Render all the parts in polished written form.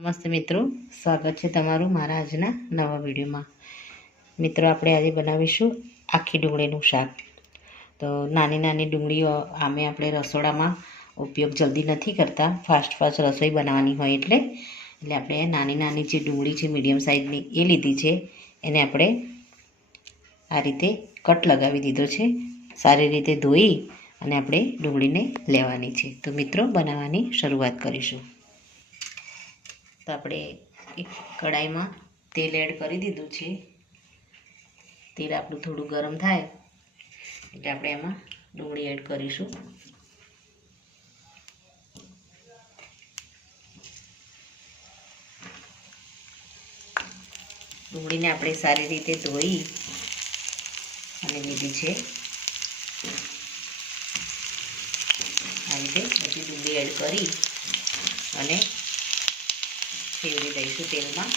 નમસ્તે મિત્રો, સ્વાગત છે તમારું મારા આજના નવા વિડીયોમાં। મિત્રો, આપણે આજે બનાવીશું આખી ડુંગળીનું શાક। તો નાની નાની ડુંગળીઓ આમે આપણે રસોડામાં ઉપયોગ જલ્દી નથી કરતા, ફાસ્ટ રસોઈ બનાવવાની હોય એટલે આપણે નાની નાની જે ડુંગળી છે મીડિયમ સાઇઝની એ લીધી છે। એને આપણે આ રીતે કટ લગાવી દીધો છે। સારી રીતે ધોઈ અને આપણે ડુંગળીને લેવાની છે। તો મિત્રો, બનાવવાની શરૂઆત કરીશું। તો આપણે એક કડાઈમાં તેલ એડ કરી દીધું છે। તેલ આપણું થોડું ગરમ થાય એટલે આપણે એમાં ડુંગળી એડ કરીશું। ડુંગળીને આપણે સારી રીતે ધોઈ અને લીધી છે। આ રીતે બધી ડુંગળી એડ કરી અને ફેરવી દઈશું તેલમાં।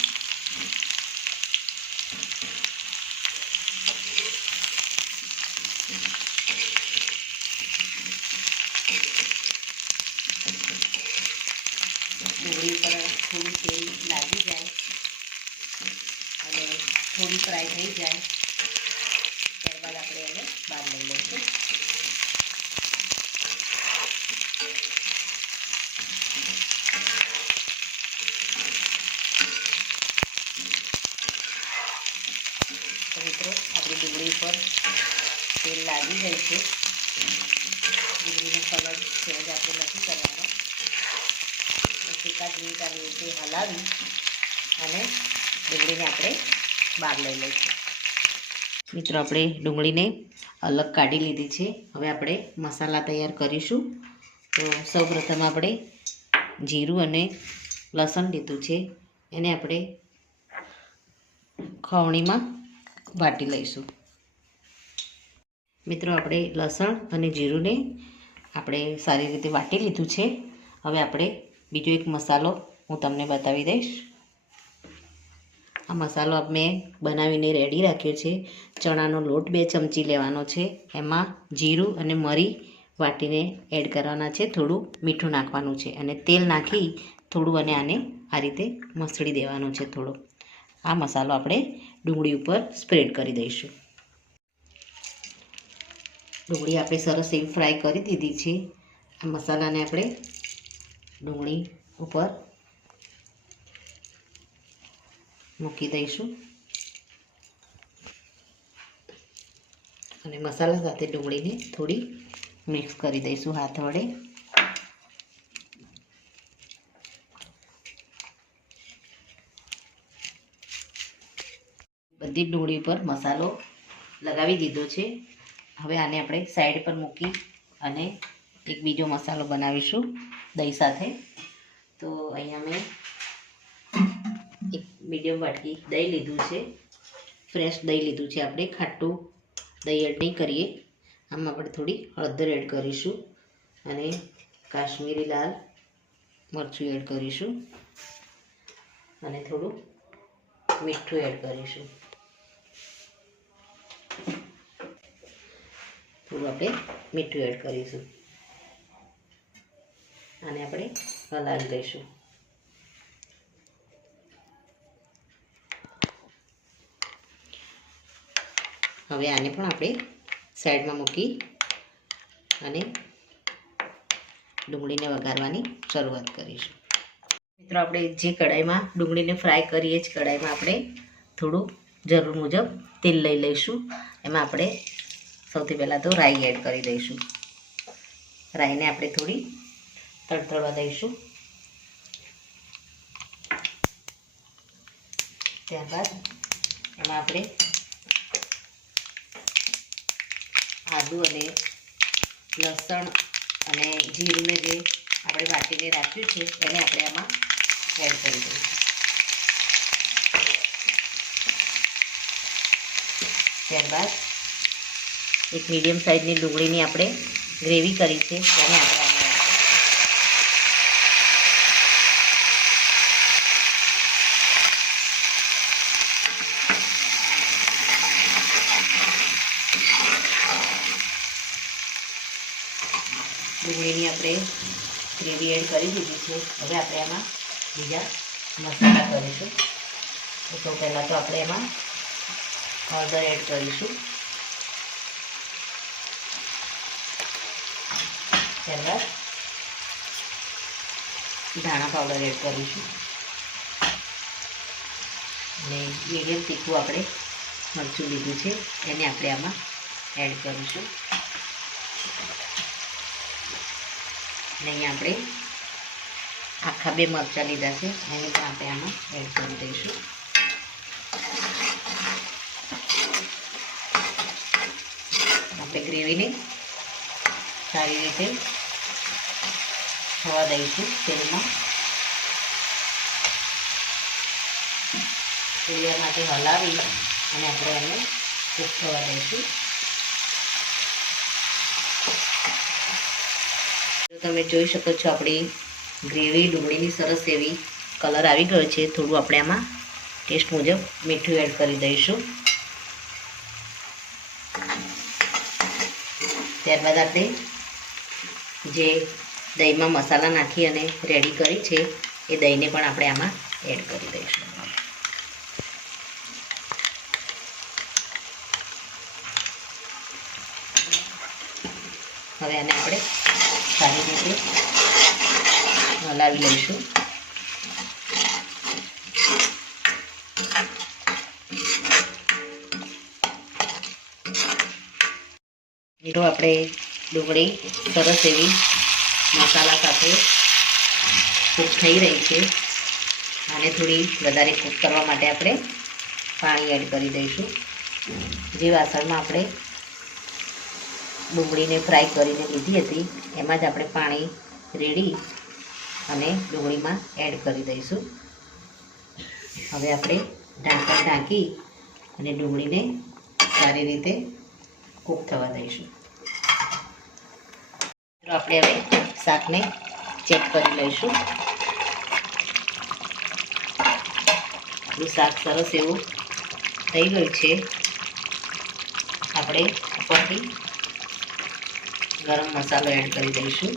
ડુંગળી ઉપર થોડું તેલ લાગી જાય અને થોડી ફ્રાય થઈ જાય ત્યારબાદ આપણે એને બહાર લઈ લઈશું। તો મિત્રો, આપણી ડુંગળી પર તેલ લાગી જાય છે। ડુંગળીનો કલર ચેન્જ આપણે નથી કરવાનો। એકાદ મિનિટ આવી રીતે હલાવી અને ડુંગળીને આપણે બહાર લઈ લઈશું। મિત્રો, આપણે ડુંગળીને અલગ કાઢી લીધી છે। હવે આપણે મસાલા તૈયાર કરીશું। તો સૌપ્રથમ આપણે જીરું અને લસણ લીધું છે, એને આપણે ખવણીમાં વાટી લઈશું। મિત્રો, આપણે લસણ અને જીરુંને આપણે સારી રીતે વાટી લીધું છે। હવે આપણે બીજો એક મસાલો હું તમને બતાવી દઈશ। આ મસાલો મેં બનાવીને રેડી રાખ્યો છે। ચણાનો લોટ 2 ચમચી લેવાનો છે, એમાં જીરું અને મરી વાટીને એડ કરવાના છે, થોડું મીઠું નાખવાનું છે અને તેલ નાખી થોડું અને આને આ રીતે મસળી દેવાનું છે થોડો। આ મસાલો આપણે ડુંગળી ઉપર સ્પ્રેડ કરી દઈશું। ડુંગળી આપણે સરસ એવી ફ્રાય કરી દીધી છે। આ મસાલાને આપણે ડુંગળી ઉપર મૂકી દઈશું અને મસાલા સાથે ડુંગળીને થોડી મિક્સ કરી દઈશું હાથ વડે। બધી ડુંગળી પર મસાલો લગાવી દીધો છે। હવે આને આપણે સાઈડ પર મૂકી અને એક બીજો મસાલો બનાવીશું દહીં સાથે। તો અહીંયા મેં એક મીડિયમ વાટકી દહીં લીધું છે, ફ્રેશ દહીં લીધું છે। આપણે ખાટું દહીં એડ નહીં કરીએ। આમાં આપણે થોડી હળદર એડ કરીશું અને કાશ્મીરી લાલ મરચું એડ કરીશું અને થોડું મીઠું એડ કરીશું। થોડું આપણે મીઠું એડ કરીશું અને આપણે હલાવી લઈશું। હવે આને પણ આપણે સાઈડમાં મૂકી અને ડુંગળીને વઘારવાની શરૂઆત કરીશું। મિત્રો, આપણે જે કઢાઈમાં ડુંગળીને ફ્રાય કરીએ જ કઢાઈમાં આપણે થોડું જરૂર મુજબ તેલ લઈ લઈશું। એમાં આપણે સૌથી પહેલાં તો રાઈ એડ કરી દઈશું। રાઈને આપણે થોડી તડતડવા દઈશું। ત્યારબાદ એમાં આપણે આદુ અને લસણ અને જીરુંને જે આપણે વાટીને રાખ્યું છે એને આપણે આમાં એડ કરી દઈશું। ત્યારબાદ એક મીડિયમ સાઇઝની ડુંગળીની આપણે ગ્રેવી કરી છે એને આપણે ડુંગળીની આપણે ગ્રેવી એડ કરી દીધી છે। હવે આપણે આમાં બીજા મસાલા કરીશું. તો સૌ પહેલાં તો આપણે એમાં હળદર એડ કરીશું. ત્યારબાદ ધાણા પાવડર એડ કરીશું અને મીડિયમ તીખું આપણે મરચું લીધું છે એને આપણે આમાં એડ કરીશું. અને અહીંયા આપણે આખા 2 મરચાં લીધા છે એને પણ આપણે આમાં એડ કરી દઈશું. આપણે ગ્રેવીને સારી રીતે થવા દઈશું તેલમાં. થોડી વાર માટે હલાવી અને આપણે એને કૂક થવા દઈશું. તમે જોઈ શકો છો આપણી ગ્રેવી ડુંગળીની સરસ એવી કલર આવી ગયો છે. થોડું આપણે આમાં ટેસ્ટ મુજબ મીઠું એડ કરી દઈશું. ત્યારબાદ આપણે જે દહીંમાં મસાલા નાખી અને રેડી કરી છે એ દહીંને પણ આપણે આમાં એડ કરી દઈશું. હવે આને આપણે સારી રીતે હલાવી લઈશું. મિત્રો આપણે ડુંગળી સરસ એવી મસાલા સાથે કૂક થઈ રહી છે. આને થોડી વધારે કૂક કરવા માટે આપણે પાણી એડ કરી દઈશું. જે વાસણમાં આપણે ડુંગળીને ફ્રાય કરીને લીધી હતી એમાં જ આપણે પાણી રેડી અને ડુંગળીમાં એડ કરી દઈશું. હવે આપણે ઢાંકણ ઢાંકી અને ડુંગળીને સારી રીતે કૂક થવા દઈશું. આપણે હવે શાકને ચેક કરી લઈશું. આપણું શાક સરસ એવું થઈ ગયું છે. આપણે ઉપરથી ગરમ મસાલો એડ કરી દઈશું.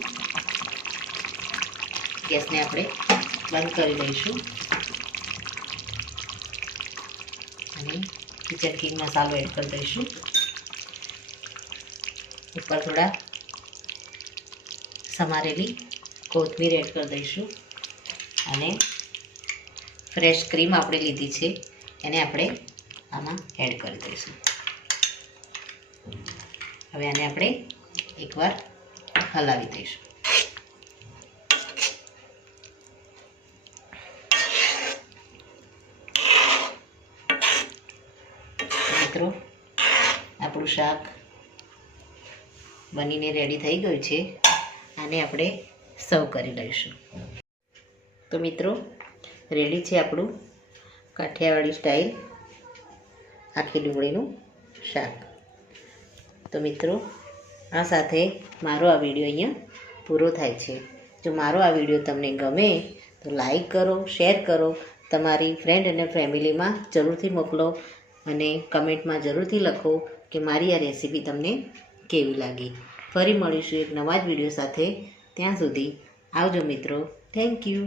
ગેસને આપણે બંધ કરી દઈશું અને કિચન કિંગ મસાલો એડ કરી દઈશું. ઉપર થોડા સમારેલી કોથમીર એડ કરી દઈશું અને ફ્રેશ ક્રીમ આપણે લીધી છે એને આપણે આમાં એડ કરી દઈશું. હવે આને આપણે એકવાર હલાવી દઈશું. મિત્રો આપણું શાક બનીને રેડી થઈ ગયું છે. આને આપણે સર્વ કરી લઈશું. તો મિત્રો રેડી છે આપણું કાઠિયાવાડી સ્ટાઇલ આખી ડુંગળીનું શાક. તો મિત્રો આ સાથે મારો આ વિડીયો અહીંયા પૂરો થાય છે. જો મારો આ વિડીયો તમને ગમે તો લાઈક કરો, શેર કરો, તમારી ફ્રેન્ડ અને ફેમિલીમાં જરૂરથી મોકલો અને કમેન્ટમાં જરૂરથી લખો કે મારી આ રેસીપી તમને કેવી લાગી. ફરી મળીશું એક નવા જ વિડીયો સાથે. ત્યાં સુધી આવજો મિત્રો. Thank you.